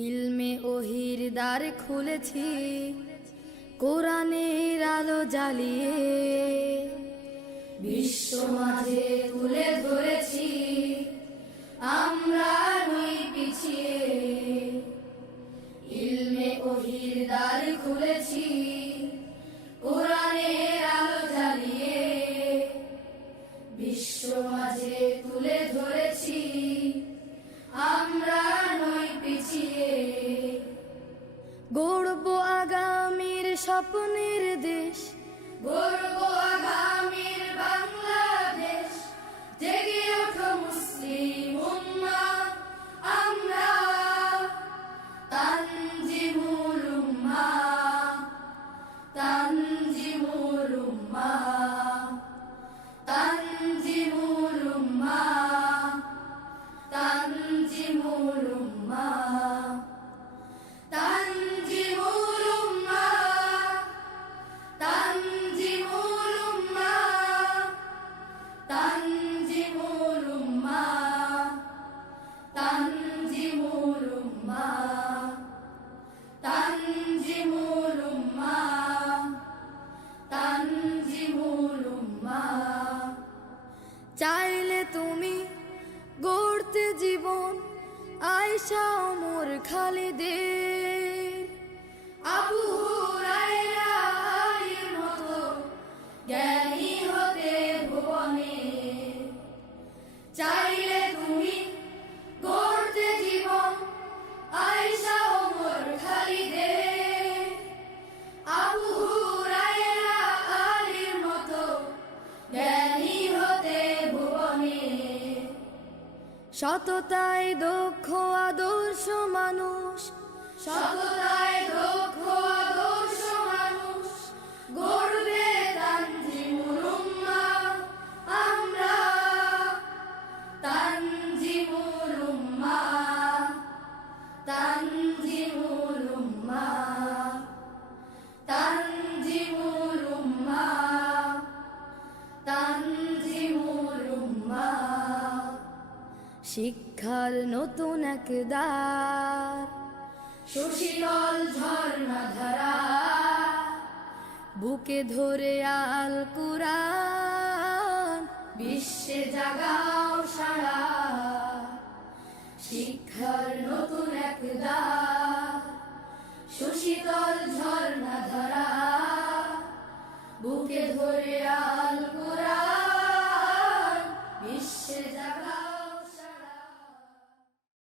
ইলমে ওহির দ্বার খুলেছি, কোরআনের আলো জ্বালিয়ে বিশ্ব মাঝে তুলে ধরেছি, আমরা নই পিছিয়ে। ইলমে ওহির দ্বার খুলেছি, কোরআনের আলো জ্বালিয়ে বিশ্ব মাঝে তুলে ধরেছি, আমরা নই পিছিয়ে। গড়ব আগামীর স্বপ্নের দেশ, গড়ব আগামীর বাংলাদেশ। জেগে ওঠো মুসলিম উম্মাহ, আমরা তানজিমুল উম্মাহ, তানজিমুল উম্মাহ, তানজিমুল উম্মাহ, তানজিমুল উম্মাহ, তানজিমুল উম্মাহ, তানজিমুল উম্মাহ, তানজিমুল উম্মাহ, তানজিমুল উম্মাহ, তানজিমুল উম্মাহ, তানজিমুল উম্মাহ। চাইলে তুমি গড়তে জীবন আয়েশা ওমর খালিদের, আবু হুরায়রা আলীর মতো জ্ঞানী হতে ভুবনে। চাইলে তুমি গড়তে জীবন আয়েশা ওমর খালিদের, আবু হুরায়রা আলীর মতো জ্ঞানী হতে ভুবনে। সততায় দক্ষ আদর্শ মানুষ, সততায় দক্ষ আদর্শ মানুষ গড়বে তানজিমুল উম্মাহ, আমরা তানজিমুল উম্মাহ, তানজিমুল উম্মাহ, তানজিমুল উম্মাহ, তানজিমুল উম্মাহ। শিক্ষার নতুন এক দ্বার, সুশীতল ঝর্ণা ধারা, বুকে ধরে আল কুরআন বিশ্বে জাগাও সারা। শিক্ষার নতুন এক দ্বার, সুশীতল ঝর্ণা ধারা, বুকে ধরে আল কুরআন বিশ্বে